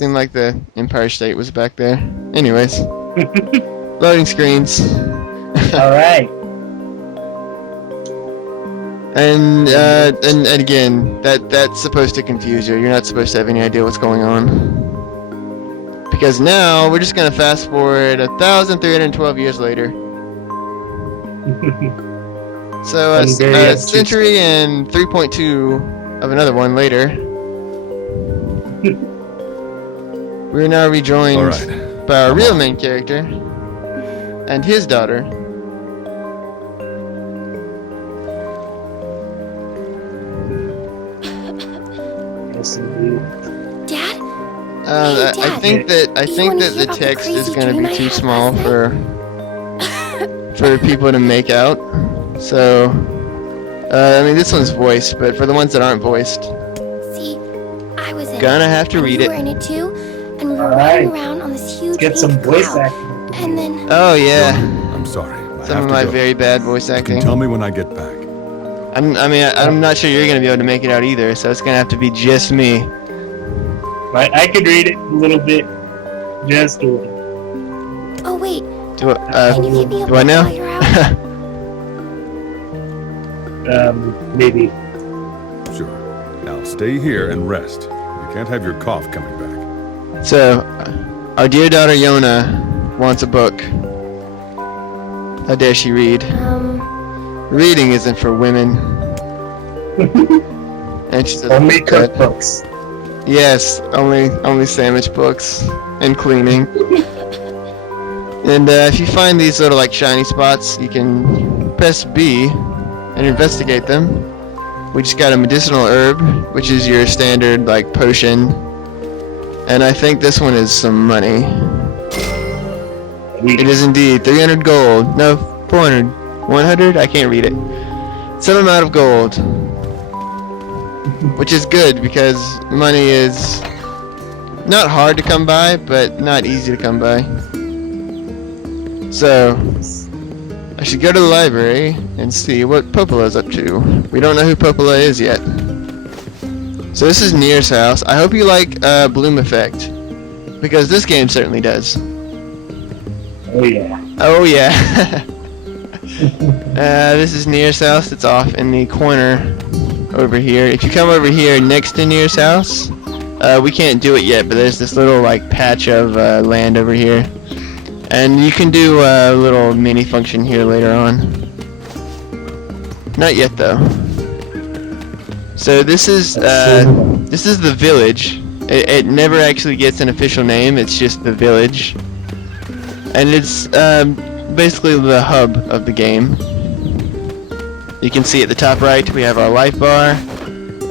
Seemed like the Empire State was back there. Anyways, loading screens. All right. And again, that's supposed to confuse you. You're not supposed to have any idea what's going on. Because now we're just gonna fast forward 1,312 years later. So a century and 3.2 of another one later. We're now rejoined by our real main character and his daughter. Dad? Dad. I think that the text is going to be too small for people to make out. So, I mean, this one's voiced, but for the ones that aren't voiced, see, I was in gonna have to read it. We were in it too, and we were riding around on this huge Get some voice acting. And then. Oh yeah. I'm sorry. Some of my very bad voice acting. Tell me when I get back. I'm not sure you're gonna be able to make it out either, so it's gonna have to be just me. I could read it a little bit, just a little. Oh wait. Can you give me a do I know? while you're out? Maybe. Sure. Now stay here and rest. You can't have your cough coming back. So, our dear daughter Yonah wants a book. How dare she read? Reading isn't for women. And she says, only cookbooks. Yes, only sandwich books and cleaning. And if you find these little like shiny spots, you can press B and investigate them. We just got a medicinal herb, which is your standard like potion. And I think this one is some money. It is indeed 300 gold. No, 400. 100? I can't read it. Some amount of gold. Which is good because money is not hard to come by, but not easy to come by. So, I should go to the library and see what Popola's up to. We don't know who Popola is yet. So this is Nier's house. I hope you like Bloom Effect, because this game certainly does. Oh yeah. Oh yeah. This is Nier's house. It's off in the corner over here. If you come over here next to Nier's house, we can't do it yet, but there's this little like patch of land over here. And you can do a little mini function here later on. Not yet though. So this is the village. It never actually gets an official name. It's just the village, and it's basically the hub of the game. You can see at the top right we have our life bar,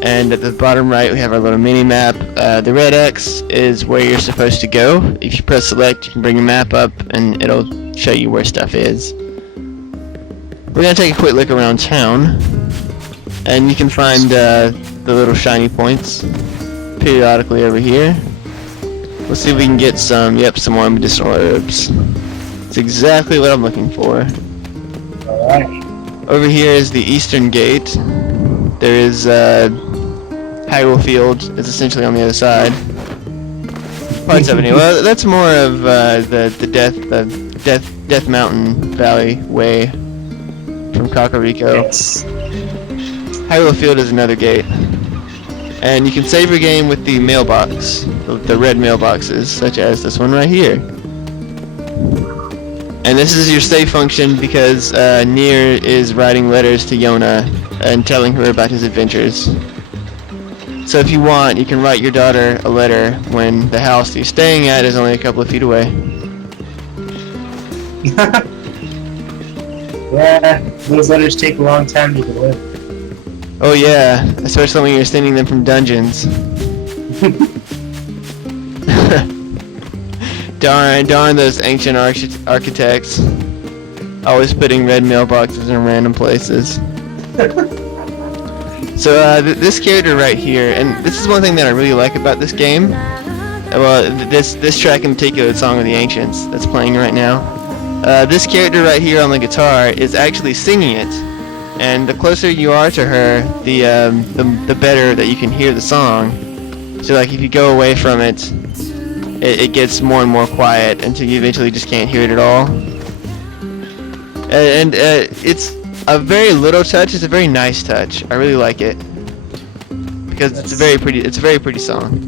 and at the bottom right we have our little mini map. The red X is where you're supposed to go. If you press select, you can bring your map up and it'll show you where stuff is. We're gonna take a quick look around town, and you can find the little shiny points periodically over here. Let's see if we can get some more medicinal herbs. It's exactly what I'm looking for. Alright. Over here is the eastern gate. There is Hyrule Field is essentially on the other side. Parts of it anyway. Well, that's more of the Death Mountain Valley way from Kakariko. Yes. Hyrule Field is another gate. And you can save your game with the mailbox, the red mailboxes, such as this one right here. And this is your save function because Nier is writing letters to Yonah and telling her about his adventures. So if you want, you can write your daughter a letter when the house you're staying at is only a couple of feet away. Yeah, those letters take a long time to deliver. Oh yeah, especially when you're sending them from dungeons. Darn those ancient architects. Always putting red mailboxes in random places. So this character right here, and this is one thing that I really like about this game. Well, this track in particular, the Song of the Ancients, that's playing right now. This character right here on the guitar is actually singing it, and the closer you are to her, the better that you can hear the song. So like if you go away from it, it gets more and more quiet until you eventually just can't hear it at all. And it's a very little touch. It's a very nice touch. I really like it because it's a very pretty. It's a very pretty song.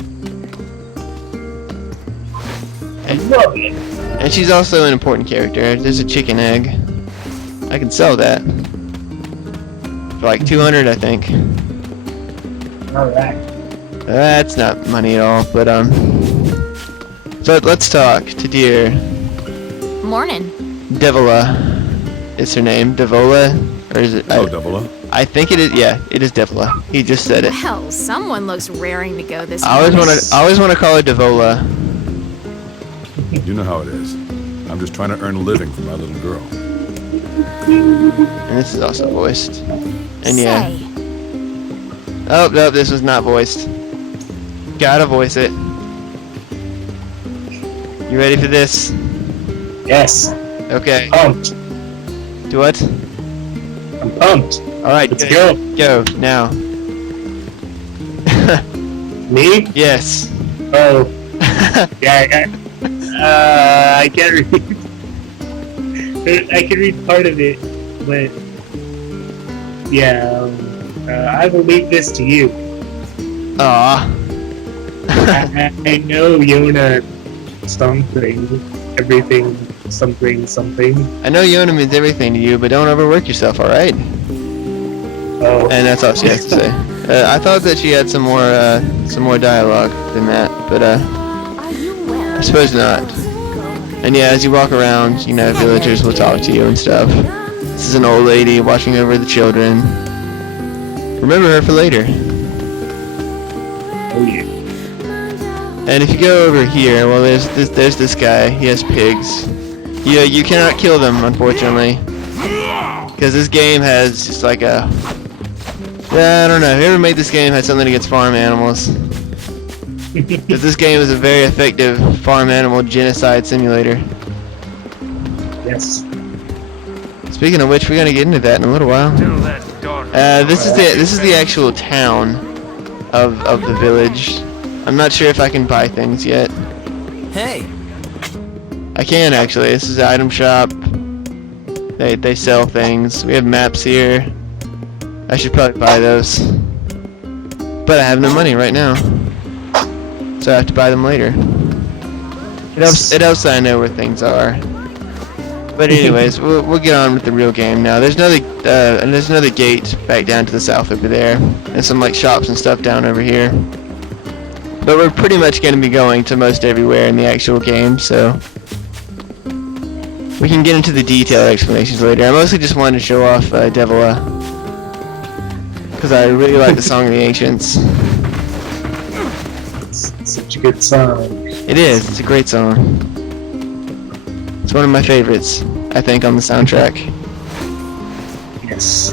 And she's also an important character. There's a chicken egg. I can sell that for like 200, I think. Alright. That's not money at all, but So let's talk to dear Morning. Devola. Is her name Devola, or is it? Oh, Devola. I think it is. Yeah, it is Devola. He just said it. Well, someone looks raring to go this I always morning. want to call her Devola. You know how it is. I'm just trying to earn a living for my little girl. And this is also voiced. And yeah. Say, Oh no, this was not voiced. Gotta voice it. You ready for this? Yes. Okay. Pumped. Do what? I'm pumped. All right. Let's go. go. Go now. Me? Yes. Oh. Yeah. I can't read. I can read part of it, but yeah. I will leave this to you. Aw. I know Yonah something, everything, something. I know Yonah means everything to you, but don't overwork yourself, all right? Oh. And that's all she has to say. I thought that she had some more dialogue than that, but I suppose not. And yeah, as you walk around, you know, villagers will talk to you and stuff. This is an old lady watching over the children. Remember her for later. Oh yeah. And if you go over here, well, there's this guy. He has pigs. You cannot kill them, unfortunately, because this game has just like a. Yeah, I don't know. Whoever made this game had something against farm animals. Because this game is a very effective farm animal genocide simulator. Yes. Speaking of which, we're gonna get into that in a little while. This is the actual town of the village. I'm not sure if I can buy things yet. Hey. I can actually. This is an item shop. They sell things. We have maps here. I should probably buy those. But I have no money right now. So I have to buy them later. It helps that I know where things are. But anyways, we'll get on with the real game now. There's another gate back down to the south over there, and some like shops and stuff down over here. But we're pretty much going to be going to most everywhere in the actual game, so we can get into the detailed explanations later. I mostly just wanted to show off Devola, because I really like the Song of the Ancients. It's such a good song. It is. It's a great song. It's one of my favorites, I think, on the soundtrack. Yes.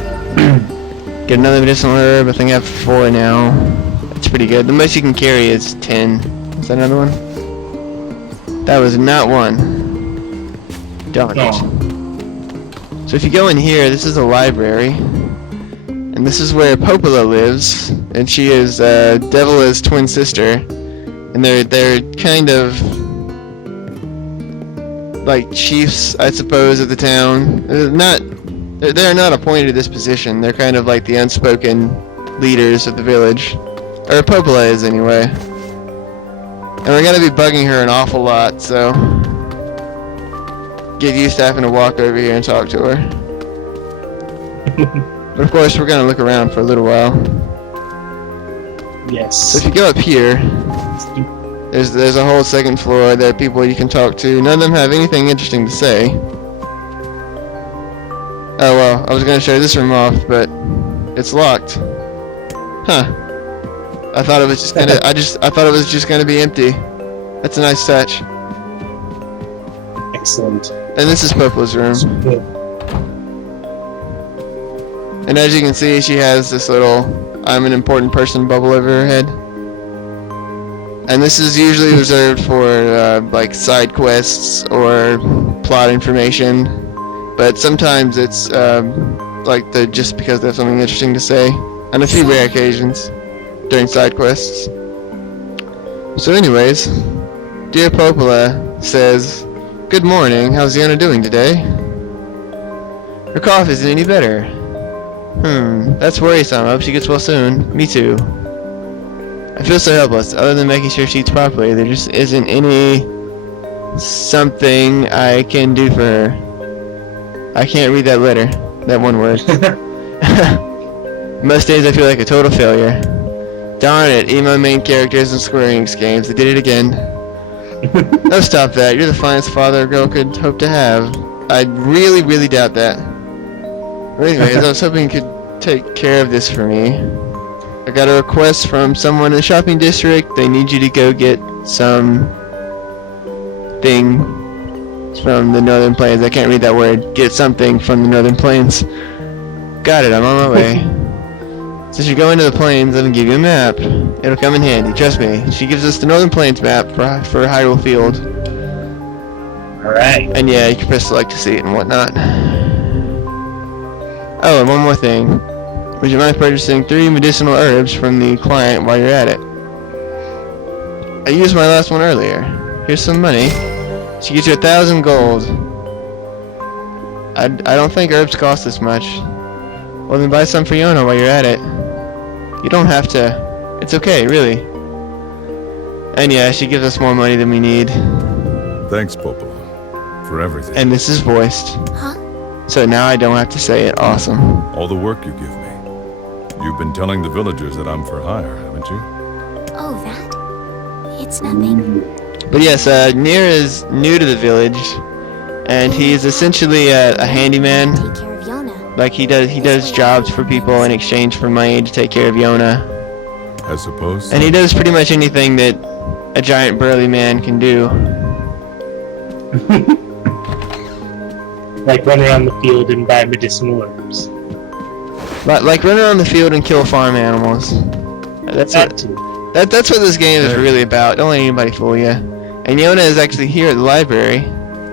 Get another medicinal herb. I think I have 4 now. It's pretty good. The most you can carry is 10. Is that another one? That was not one. Darn it. So if you go in here, this is a library. And this is where Popola lives. And she is Devola's twin sister. And they're kind of like chiefs, I suppose, of the town. They're not appointed to this position. They're kind of like the unspoken leaders of the village. Or Popola is, anyway. And we're gonna be bugging her an awful lot, so get used to having to walk over here and talk to her. But of course, we're gonna look around for a little while. Yes. So if you go up here, there's a whole second floor. There are people you can talk to. None of them have anything interesting to say. Oh well, I was gonna show this room off, but it's locked. Huh. I thought it was just gonna. I thought it was just gonna be empty. That's a nice touch. Excellent. And this is Popola's room. Good. And as you can see, she has this little "I'm an important person" bubble over her head. And this is usually reserved for like side quests or plot information. But sometimes it's like just because they have something interesting to say. On a few rare occasions during side quests. So anyways, Dear Popola says, "Good morning, how's Yonah doing today? Her cough isn't any better. That's worrisome. I hope she gets well soon. Me too. I feel so helpless. Other than making sure she eats properly, there just isn't any something I can do for her. I can't read that letter. That one word. Most days I feel like a total failure. Darn it, emo main characters in Square Enix games. They did it again. Oh, stop that. You're the finest father a girl could hope to have. I really, really doubt that. Anyways, I was hoping you could take care of this for me. I got a request from someone in the shopping district. They need you to go get some thing from the Northern Plains. I can't read that word. Get something from the Northern Plains. Got it, I'm on my way. Since you're going to the plains, let me give you a map. It'll come in handy, trust me. She gives us the Northern Plains map for Hyrule Field. Alright. And yeah, you can press select to see it and whatnot. Oh, and one more thing. Would you mind purchasing 3 medicinal herbs from the client while you're at it? I used my last one earlier. Here's some money. She gets you 1,000 gold. I don't think herbs cost this much. Well, then buy some for Yonah while you're at it. You don't have to. It's okay, really. And yeah, she gives us more money than we need. Thanks, Popola, for everything. And this is voiced. Huh? So now I don't have to say it. Awesome. All the work you give me. You've been telling the villagers that I'm for hire, haven't you? Oh, that? It's nothing. But yes, Nier is new to the village, and he's essentially a handyman. Take care of Yonah. Like he does jobs for people in exchange for money to take care of Yonah. I suppose. And he does pretty much anything that a giant burly man can do. Like run around the field and buy medicinal herbs. Like run around the field and kill farm animals. That's what this game is really about. Don't let anybody fool you. And Yonah is actually here at the library.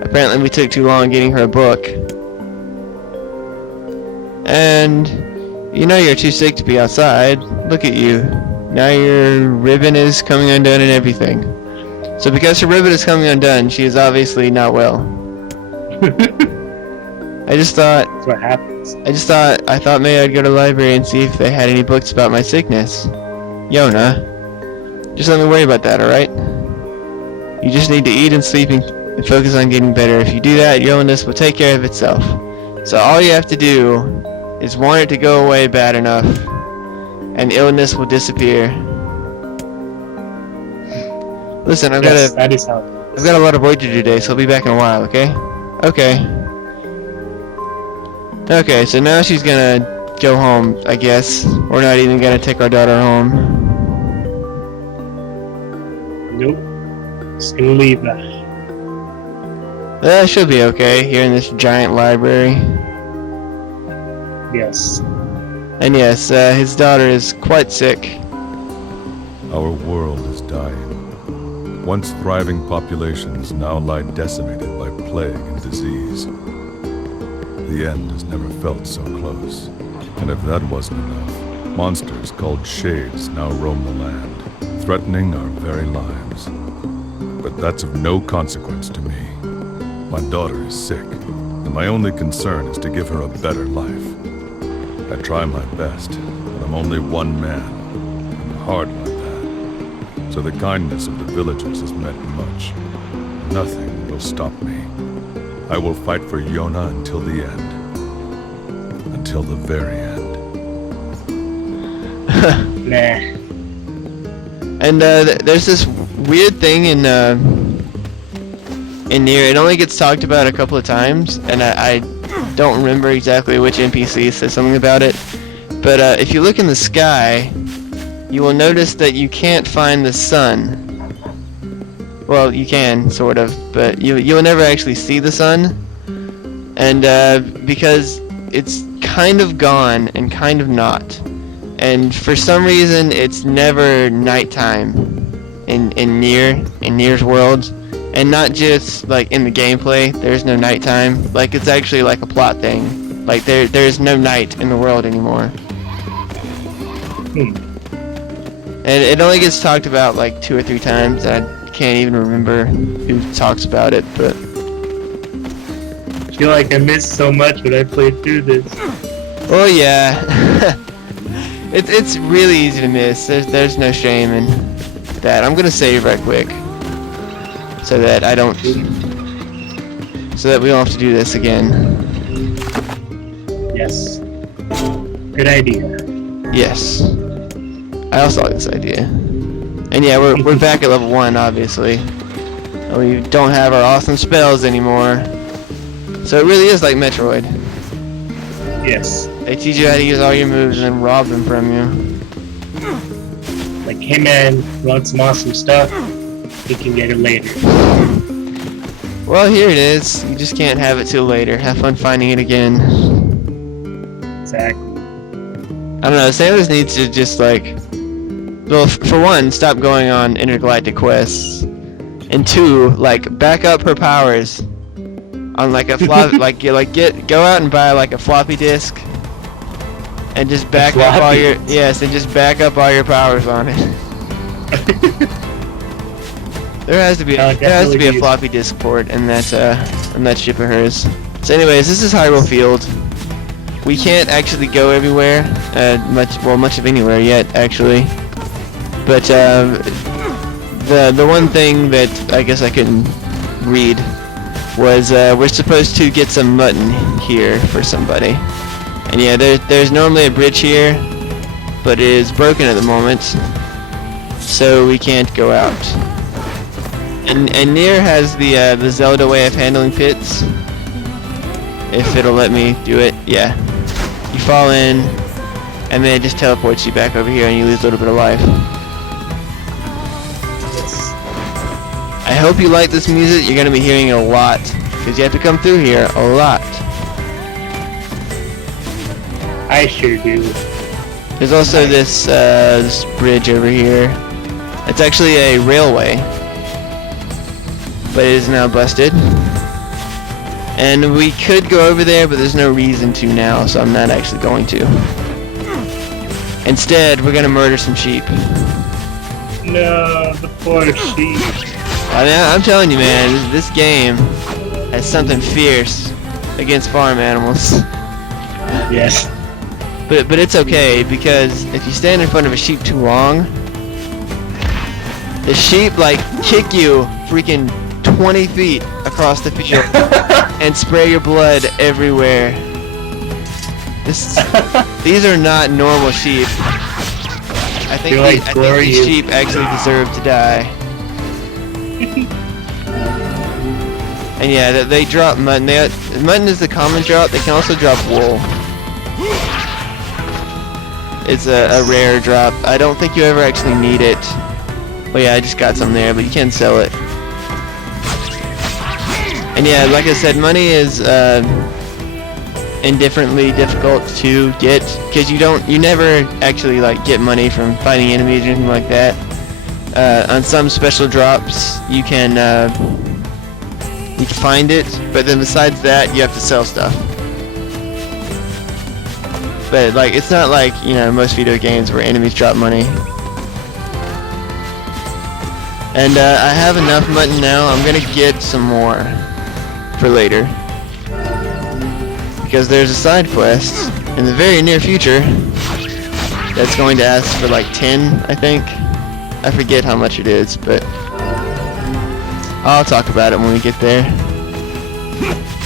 Apparently we took too long getting her a book. And you know you're too sick to be outside. Look at you. Now your ribbon is coming undone and everything. So because her ribbon is coming undone, she is obviously not well. That's what happens. I thought maybe I'd go to the library and see if they had any books about my sickness. Yonah, just let me worry about that, alright? You just need to eat and sleep and focus on getting better. If you do that, your illness will take care of itself. So all you have to do is want it to go away bad enough, and illness will disappear. Listen, I've That is how it I've got a lot of work to do today, so I'll be back in a while, okay? Okay. Okay, so now she's gonna go home, I guess. We're not even gonna take our daughter home. Nope. Just gonna leave that. She'll be okay here in this giant library. Yes. And yes, his daughter is quite sick. Our world is dying. Once thriving populations now lie decimated by plague and disease. The end has never felt so close. And if that wasn't enough, monsters called shades now roam the land, threatening our very lives. But that's of no consequence to me. My daughter is sick, and my only concern is to give her a better life. I try my best, but I'm only one man. I'm hard like that. So the kindness of the villagers has meant much. Nothing will stop me. I will fight for Yonah until the end. Until the very end. Nah. And there's this weird thing in Nier. It only gets talked about a couple of times, and I don't remember exactly which NPC says something about it. But if you look in the sky, you will notice that you can't find the sun. Well, you can, sort of, but you will never actually see the sun. And because it's kind of gone and kind of not. And for some reason, it's never nighttime in Nier's world. And not just, like, in the gameplay, there's no nighttime. Like, it's actually like a plot thing. Like, there's no night in the world anymore. And it only gets talked about, like, 2 or 3 times, and I can't even remember who talks about it, but I feel like I missed so much when I played through this. oh yeah, it's really easy to miss. There's no shame in that. I'm gonna save right quick so that we don't have to do this again. Yes. Good idea. Yes. I also like this idea. And yeah, we're back at level 1, obviously. And we don't have our awesome spells anymore. So it really is like Metroid. Yes. They teach you how to use all your moves and then rob them from you. Like, hey man, want some awesome stuff? You can get it later. Well, here it is. You just can't have it till later. Have fun finding it again. Exactly. I don't know, Samus needs to just like... Well, for one, stop going on intergalactic quests. And 2, like, back up her powers. On like a flop, go out and buy like a floppy disk. And just back up all your... Yes, and just back up all your powers on it. There has to be a floppy disk port in that ship of hers. So anyways, this is Hyrule Field. We can't actually go everywhere, much of anywhere yet, actually. But the one thing that I guess I couldn't read was we're supposed to get some mutton here for somebody. And yeah, there's normally a bridge here, but it is broken at the moment, so we can't go out. And Nier has the Zelda way of handling pits. If it'll let me do it, yeah. You fall in, and then it just teleports you back over here, and you lose a little bit of life. I hope you like this music. You're gonna be hearing it a lot, because you have to come through here a lot. I sure do. There's also this bridge over here. It's actually a railway, but it is now busted. And we could go over there, but there's no reason to now, so I'm not actually going to. Instead, we're gonna murder some sheep. No, the poor sheep. I'm telling you, man, this game has something fierce against farm animals. Yes. But it's okay, because if you stand in front of a sheep too long, the sheep like kick you freaking 20 feet across the field and spray your blood everywhere. These are not normal sheep. I think these sheep actually deserve to die. And yeah, they drop mutton. Mutton is the common drop. They can also drop wool. It's a rare drop. I don't think you ever actually need it. Well, yeah, I just got some there, but you can sell it. And yeah, like I said, money is indifferently difficult to get, because you never actually like get money from fighting enemies or anything like that. On some special drops, you can find it, but then besides that, you have to sell stuff. But like, it's not like, you know, most video games where enemies drop money. And I have enough mutton now. I'm gonna get some more for later, because there's a side quest in the very near future that's going to ask for like 10, I think. I forget how much it is, but I'll talk about it when we get there.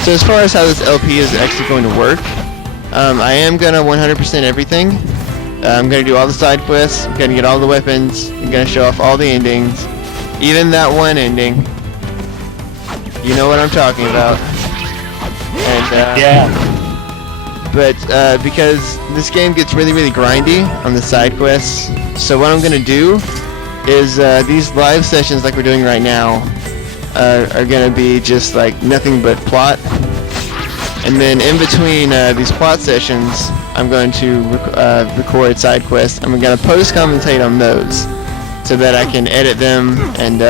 So as far as how this LP is actually going to work, I am going to 100% everything. I'm going to do all the side quests, I'm going to get all the weapons, I'm going to show off all the endings, even that one ending. You know what I'm talking about. And yeah. But because this game gets really, really grindy on the side quests, so what I'm going to do is these live sessions like we're doing right now are going to be just like nothing but plot. And then in between these plot sessions, I'm going to record side quests. I'm going to post-commentate on those so that I can edit them and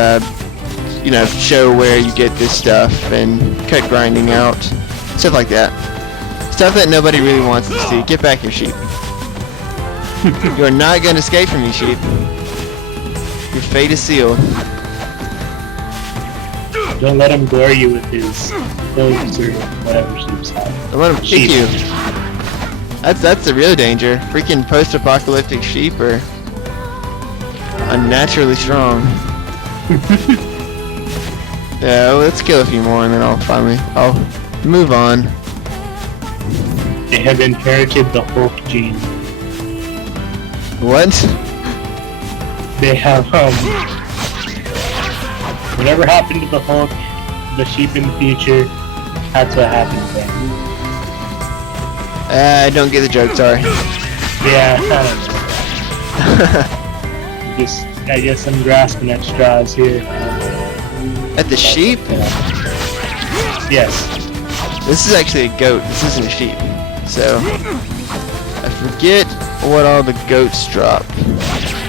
you know, show where you get this stuff and cut grinding out, stuff like that. Stuff that nobody really wants to see. Get back here, sheep. You are not going to escape from me, sheep. Your fate is sealed. Don't let him gore you with his clothes or whatever sheep's have. Don't let him kick you. That's the real danger. Freaking post-apocalyptic sheep are unnaturally strong. Yeah, let's kill a few more and then I'll move on. They have inherited the Hulk gene. What? They have, whatever happened to the Hulk, the sheep in the future, that's what happened to them. I don't get the joke, sorry. Yeah, I don't know. I guess I'm grasping at straws here. At the sheep? Yes. This is actually a goat, this isn't a sheep. So, I forget what all the goats drop.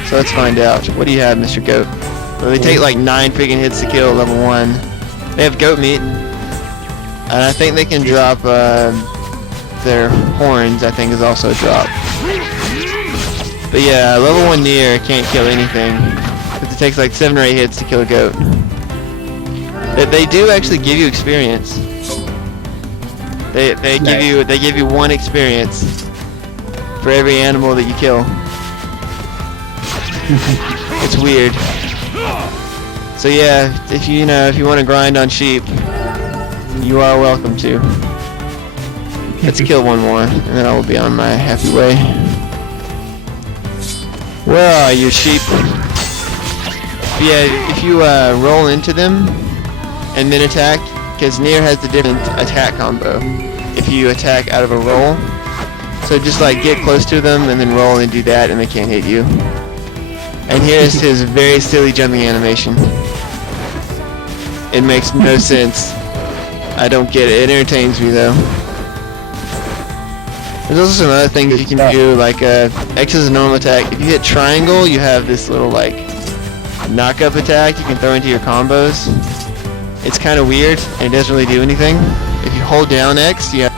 So let's find out. What do you have, Mr. Goat? Well, they take like 9 freaking hits to kill level 1. They have goat meat. And I think they can drop their horns, I think is also a drop. But yeah, level 1 Nier can't kill anything. Because it takes like 7 or 8 hits to kill a goat. They do actually give you experience. They give you 1 experience for every animal that you kill. It's weird. So yeah, if you want to grind on sheep, you are welcome to. Let's kill 1 more, and then I will be on my happy way. Where are you, sheep? But yeah, if you roll into them and then attack, because Nier has the different attack combo. If you attack out of a roll, so just like get close to them and then roll and do that, and they can't hit you. And here's his very silly jumping animation. It makes no sense. I don't get it. It entertains me though. There's also some other things you can do, like X is a normal attack. If you hit triangle, you have this little like knock-up attack you can throw into your combos. It's kind of weird, and it doesn't really do anything. If you hold down X, you have